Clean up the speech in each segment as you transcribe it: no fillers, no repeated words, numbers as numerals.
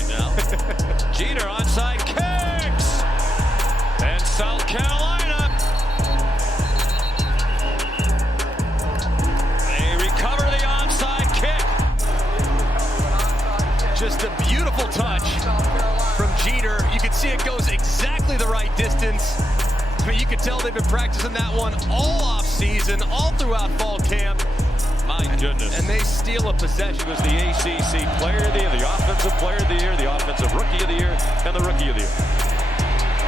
right now. Jeter onside kicks. And South Carolina. They recover the onside kick. Just a beautiful touch from Jeter. You can see it goes exactly the right distance. I mean, you can tell they've been practicing that one all off season, all throughout fall camp. My goodness. And they steal a possession. He was the ACC Player of the Year, the Offensive Player of the Year, the Offensive Rookie of the Year, and the Rookie of the Year.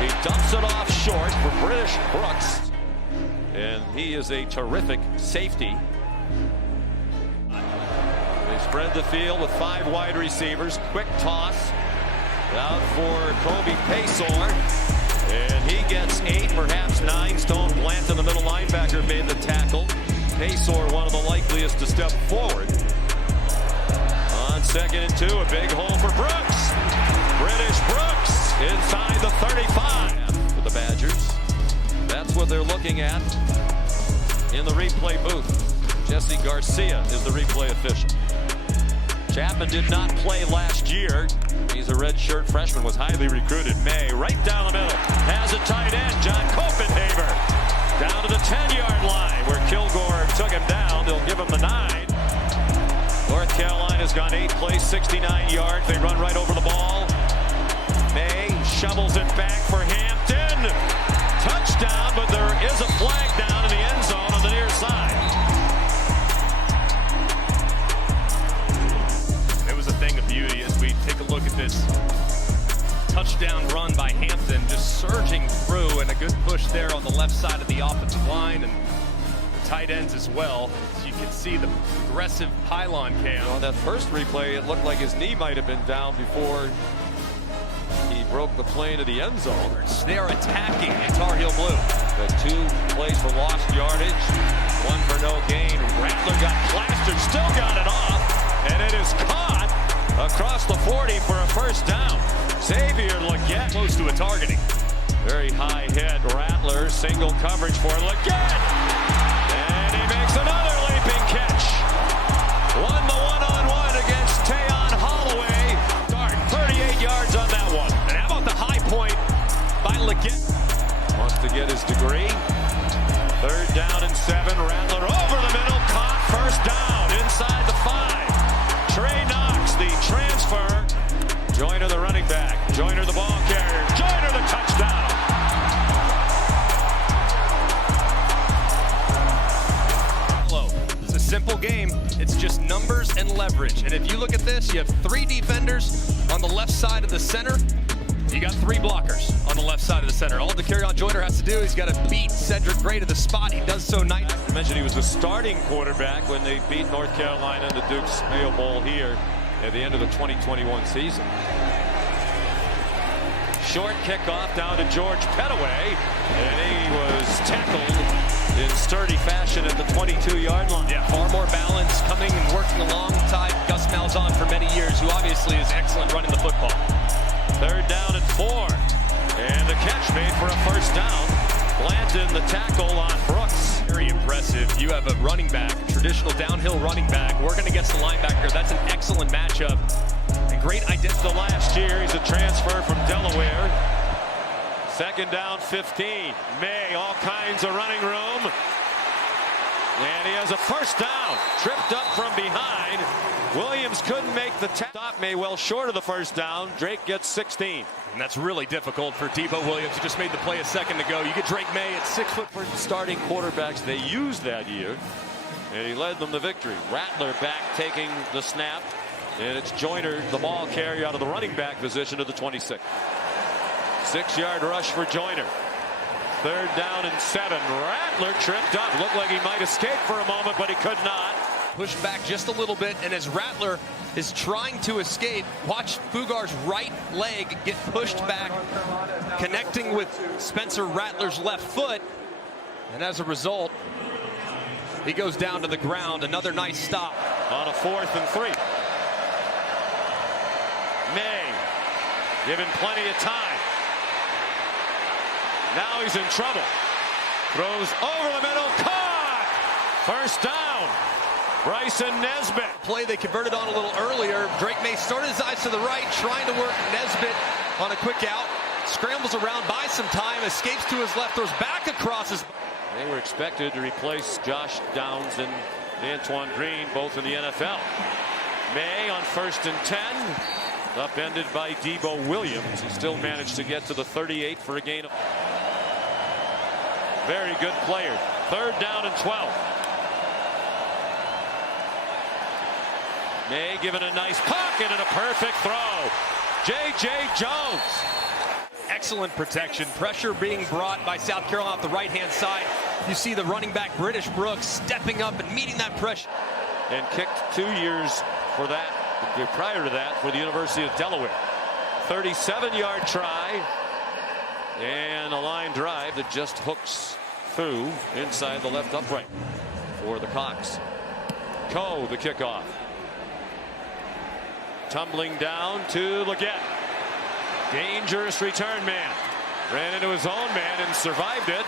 He dumps it off short for British Brooks. And he is a terrific safety. They spread the field with 5 wide receivers. Quick toss out for Kobe Paysour. And he gets 8, perhaps 9. Stone Blant in the middle linebacker made the tackle. Paysour, one of the likeliest to step forward. On 2nd and 2, a big hole for Brooks. British Brooks inside the 35 for the Badgers. That's what they're looking at in the replay booth. Jesse Garcia is the replay official. Chapman did not play last year. He's a redshirt freshman, was highly recruited. May right down the middle, has a tight end, John Copenhaver, down to the 10-yard line where Kilgore took him down. They'll give him the 9. North Carolina's gone 8 plays, 69 yards. They run right over the ball. May shovels it back for Hampton. Touchdown, but there is a flag down in the end zone on the near side. It was a thing of beauty as we take a look at this touchdown run by Hampton, just surging through, and a good push there on the left side of the offensive line and the tight ends as well. As you can see the aggressive pylon cam. On that first replay, it looked like his knee might have been down before he broke the plane of the end zone. They are attacking in Tar Heel blue. The 2 plays for lost yardage, 1 for no gain. Rattler got plastered, still got it off, and it is caught across the 40 for a first down. Xavier Leggett Close to a targeting. Very high hit. Rattler, single coverage for Leggett. And he makes another leaping catch. Won the one-on-one against Tayon Holloway. Dart, 38 yards on that one. And how about the high point by Leggett? Wants to get his degree. 3rd down and 7. Rattler over the middle. Caught. First down inside the 5. Trey Knox, the transfer. Joyner, the running back. Joyner, the ball carrier. Joyner, the touchdown. It's a simple game. It's just numbers and leverage. And if you look at this, you have 3 defenders on the left side of the center. You got 3 blockers on the left side of the center. All Dakereon Joyner has to do is got to beat Cedric Gray to the spot. He does so nice. I mentioned he was the starting quarterback when they beat North Carolina in the Duke's Mayo Bowl here at the end of the 2021 season. Short kickoff down to George Pettaway, and he was tackled in sturdy fashion at the 22-yard line. Yeah, far more balance, coming and working alongside Gus Malzahn for many years, who obviously is excellent running the football. 3rd down and 4, and the catch made for a first down. Blanton the tackle on Brooks. Very impressive. You have a running back, traditional downhill running back, working against the linebacker. That's an excellent matchup. And great identity. Last year, he's a transfer from Delaware. 2nd down, 15. May, all kinds of running room. And he has a first down. Tripped up from behind. Williams couldn't make the stop. May well short of the first down. Drake gets 16. And that's really difficult for Debo Williams, who just made the play a second ago. You get Drake May at 6 foot. For starting quarterbacks they used that year. And he led them to victory. Rattler back taking the snap. And it's Joyner, the ball carrier, out of the running back position to the 26. 6-yard rush for Joyner. 3rd down and 7. Rattler tripped up. Looked like he might escape for a moment, but he could not. Pushed back just a little bit, and as Rattler is trying to escape, watch Fugar's right leg get pushed back, connecting with Spencer Rattler's left foot. And as a result, he goes down to the ground. Another nice stop. On a 4th and 3. May, given plenty of time. Now he's in trouble. Throws over the middle, caught! First down. Bryson Nesbitt. Play they converted on a little earlier. Drake May started his eyes to the right, trying to work Nesbitt on a quick out. Scrambles around, buys some time, escapes to his left, throws back across his. They were expected to replace Josh Downs and Antoine Green, both in the NFL. May on 1st and 10. Upended by Debo Williams. He still managed to get to the 38 for a gain. Very good player. 3rd down and 12. May given a nice pocket and a perfect throw. J.J. Jones. Excellent protection. Pressure being brought by South Carolina off the right-hand side. You see the running back, British Brooks, stepping up and meeting that pressure. And kicked 2 years for that, prior to that, for the University of Delaware. 37-yard try. And a line drive that just hooks through inside the left upright for the Cox. Coe, the kickoff. Tumbling down to Leggett. Dangerous return man. Ran into his own man and survived it.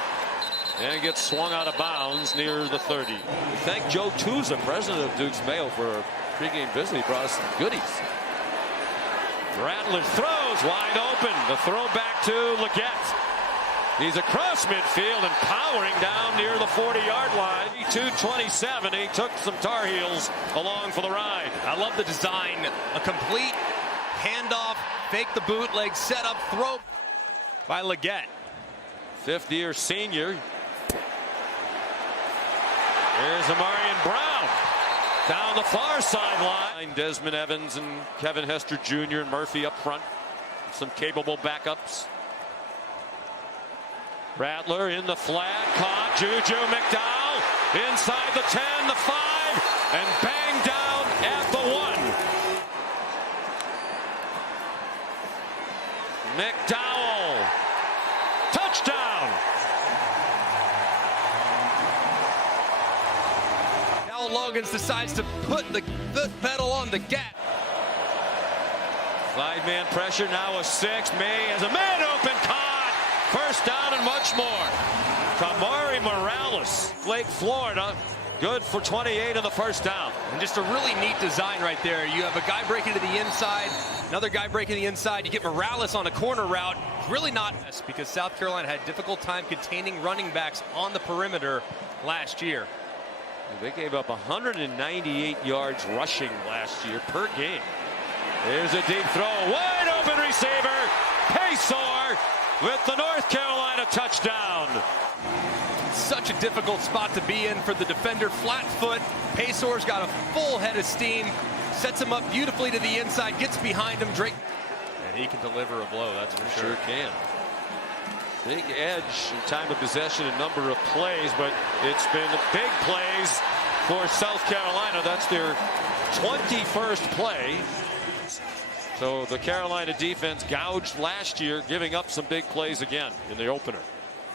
And gets swung out of bounds near the 30. We thank Joe Tusa, president of Dukes Mayo, for a pregame visit. He brought us some goodies. Rattler throws wide open. The throw back to Leggett. He's across midfield and powering down near the 40-yard line. 2:27. He took some Tarheels along for the ride. I love the design. A complete handoff, fake the bootleg, set up, throw by Leggett. 5th-year senior. There's Amarian Brown down the far sideline. Desmond Evans and Kevin Hester Jr. and Murphy up front. Some capable backups. Rattler in the flat, caught. Juju McDowell inside the 10, the 5, and bang down at the 1. McDowell, touchdown. Now Logans decides to put the foot pedal on the gas. 5-man pressure, now a 6. May has a man open, caught. 1st down and much more. Kamari Morales, Lake Florida, good for 28 on the 1st down. And just a really neat design right there. You have a guy breaking to the inside, another guy breaking the inside. You get Morales on a corner route. Really not, because South Carolina had a difficult time containing running backs on the perimeter last year. They gave up 198 yards rushing last year per game. There's a deep throw, wide open receiver, Paysor with the North Carolina touchdown. Such a difficult spot to be in for the defender. Flat foot. Paysor's got a full head of steam. Sets him up beautifully to the inside. Gets behind him. Drake. And he can deliver a blow, that's for sure. Sure can. Big edge in time of possession, a number of plays, but it's been big plays for South Carolina. That's their 21st play. So the Carolina defense gouged last year, giving up some big plays again in the opener.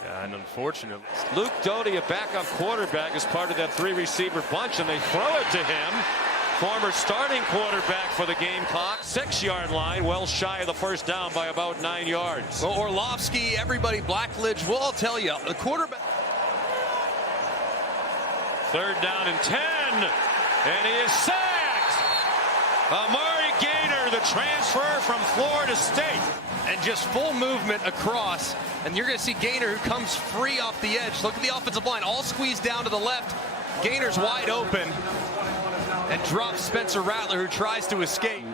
Yeah, and unfortunately, Luke Doty, a backup quarterback, is part of that 3-receiver bunch, and they throw it to him. Former starting quarterback for the Gamecock. 6-yard line, well shy of the 1st down by about 9 yards. Well, Orlovsky, everybody, Blackledge, well, I'll tell you, the quarterback. 3rd down and 10, and he is sacked. Amari Gaynor, the transfer from Florida State. And just full movement across, and you're going to see Gaynor, who comes free off the edge. Look at the offensive line, all squeezed down to the left. Gaynor's wide open and drops Spencer Rattler, who tries to escape.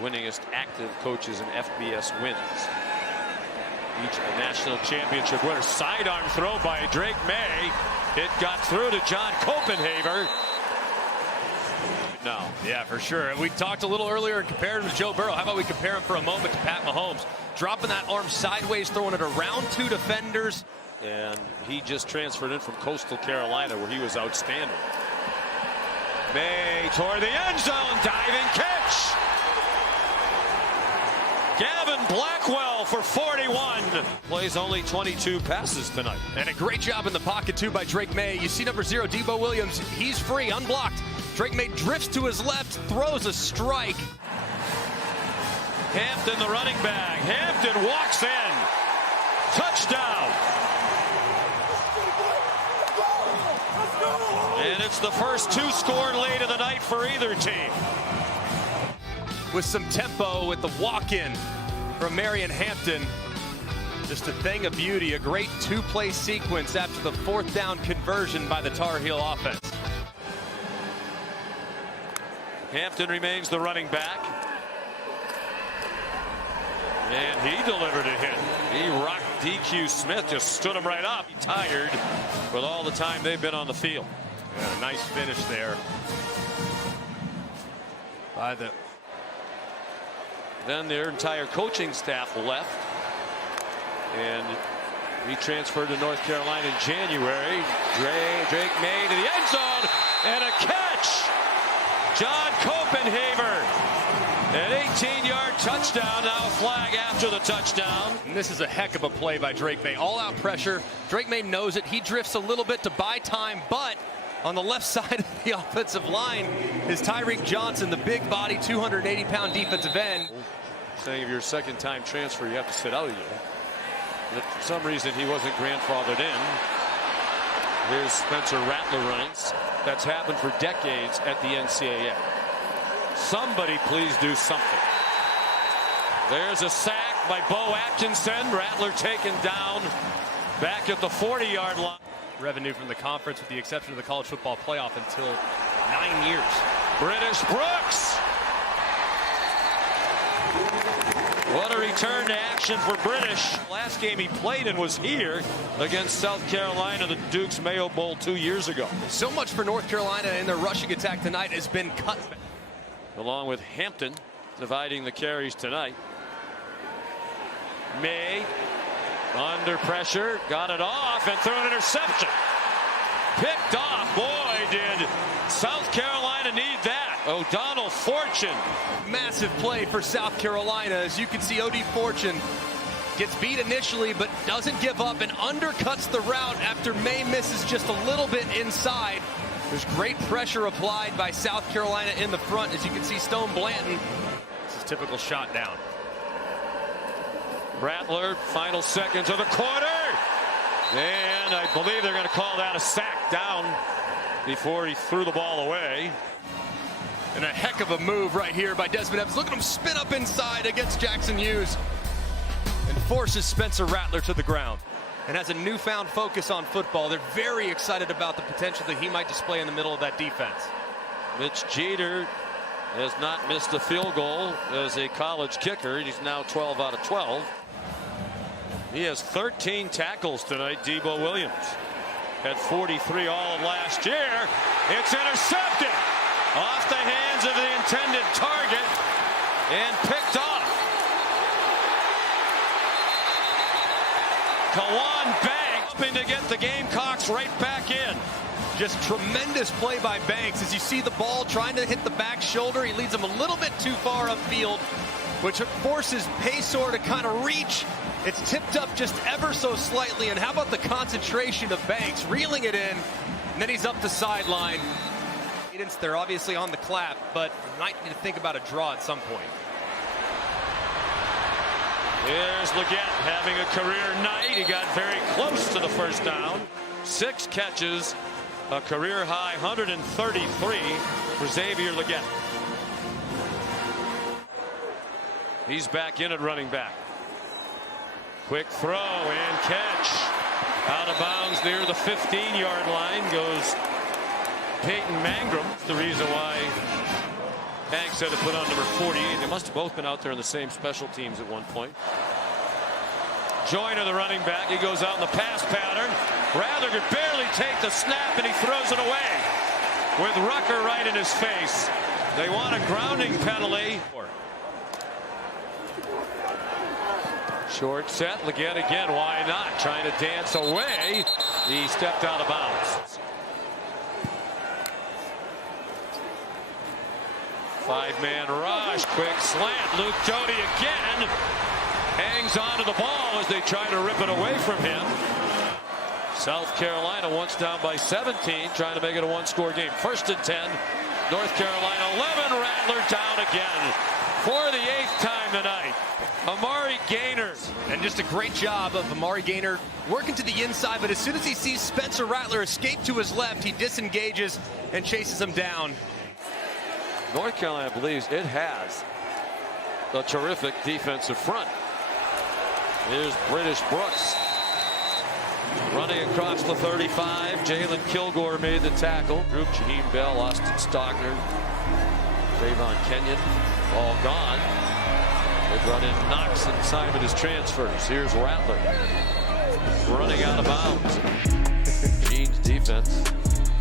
Winningest active coaches in FBS wins. Each a national championship winner. Sidearm throw by Drake May. It got through to John Copenhaver. No. Yeah, for sure. We talked a little earlier and compared him to Joe Burrow. How about we compare him for a moment to Pat Mahomes? Dropping that arm sideways, throwing it around 2 defenders. And he just transferred in from Coastal Carolina, where he was outstanding. May toward the end zone, diving catch. Gavin Blackwell for 41. Plays only 22 passes tonight. And a great job in the pocket, too, by Drake May. You see number 0, Debo Williams. He's free, unblocked. Drake May drifts to his left, throws a strike. Hampton, the running back. Hampton walks in. Touchdown. And it's the first 2 scored late of the night for either team. With some tempo with the walk-in from Marion Hampton. Just a thing of beauty, a great 2-play sequence after the 4th down conversion by the Tar Heel offense. Hampton remains the running back. And he delivered a hit. He rocked DQ Smith, just stood him right up. He tired with all the time they've been on the field. Yeah, a nice finish there by the... Then their entire coaching staff left. And he transferred to North Carolina in January. Drake May to the end zone. And a catch. John Copenhaver. An 18-yard touchdown. Now a flag after the touchdown. And this is a heck of a play by Drake May. All-out pressure. Drake May knows it. He drifts a little bit to buy time, but on the left side of the offensive line is Tyreek Johnson, the big body, 280-pound defensive end. Saying if you're a second-time transfer, you have to sit out a year. But for some reason, he wasn't grandfathered in. Here's Spencer Rattler runnings. That's happened for decades at the NCAA. Somebody please do something. There's a sack by Bo Atkinson. Rattler taken down back at the 40-yard line. Revenue from the conference with the exception of the college football playoff until 9 years. British Brooks. What a return to action for British. Last game he played in was here against South Carolina, the Duke's Mayo Bowl 2 years ago. So much for North Carolina in their rushing attack tonight has been cut. Along with Hampton dividing the carries tonight. May under pressure, got it off and threw an interception. Picked off. Boy, did South Carolina need that. O'Donnell Fortune. Massive play for South Carolina. As you can see, O.D. Fortune gets beat initially, but doesn't give up and undercuts the route after May misses just a little bit inside. There's great pressure applied by South Carolina in the front. As you can see, Stone Blanton. This is typical shot down. Rattler, final seconds of the quarter. And I believe they're going to call that a sack down before he threw the ball away. And a heck of a move right here by Desmond Evans. Look at him spin up inside against Jackson Hughes and forces Spencer Rattler to the ground. And has a newfound focus on football. They're very excited about the potential that he might display in the middle of that defense. Mitch Jeter has not missed a field goal as a college kicker. He's now 12 out of 12. He has 13 tackles tonight. Debo Williams had 43 all of last year. It's intercepted off the hands of the intended target and picked off. Kawan Banks hoping to get the Gamecocks right back in. Just tremendous play by Banks. As you see the ball trying to hit the back shoulder, he leads him a little bit too far upfield, which forces Paysor to kind of reach. It's tipped up just ever so slightly. And how about the concentration of Banks, reeling it in, and then he's up the sideline. They're obviously on the clap, but might need to think about a draw at some point. Here's Leggett having a career night. He got very close to the first down. 6 catches, a career high 133 for Xavier Leggett. He's back in at running back. Quick throw and catch. Out of bounds near the 15-yard line goes Peyton Mangrum. The reason why Banks had to put on number 48. They must have both been out there in the same special teams at one point. Joyner, the running back, he goes out in the pass pattern. Rattler could barely take the snap and he throws it away with Rucker right in his face. They want a grounding penalty. Short set, Leggett again, why not? Trying to dance away. He stepped out of bounds. 5-man rush, quick slant. Luke Doty again hangs on to the ball as they try to rip it away from him. South Carolina once down by 17, trying to make it a one-score game. 1st and 10, North Carolina 11, Rattler down again for the 8th time tonight. Amari Gaynor. And just a great job of Amari Gaynor working to the inside, but as soon as he sees Spencer Rattler escape to his left, he disengages and chases him down. North Carolina believes it has a terrific defensive front. Here's British Brooks running across the 35. Jalen Kilgore made the tackle. Group Jaheim Bell, Austin Stogner, Javon Kenyon, all gone. They brought in Knox and Simon as transfers. Here's Rattler running out of bounds. Gene's defense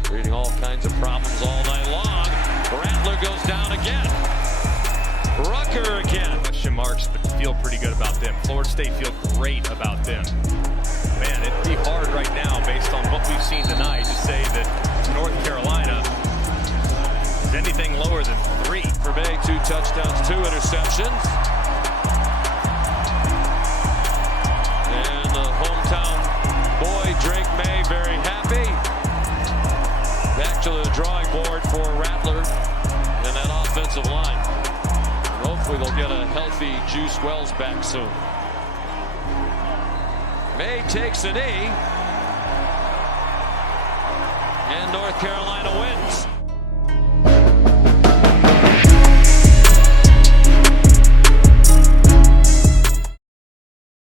creating all kinds of problems all night long. Rattler goes down again. Rucker again. Question marks, but feel pretty good about them. Florida State feel great about them. Man, it'd be hard right now, based on what we've seen tonight, to say that North Carolina is anything lower than 3. For May, 2 touchdowns, 2 interceptions. And the hometown boy, Drake May, very happy. Back to the drawing board for Rattler and that offensive line. And hopefully they'll get a healthy Juice Wells back soon. May takes a knee. And North Carolina wins.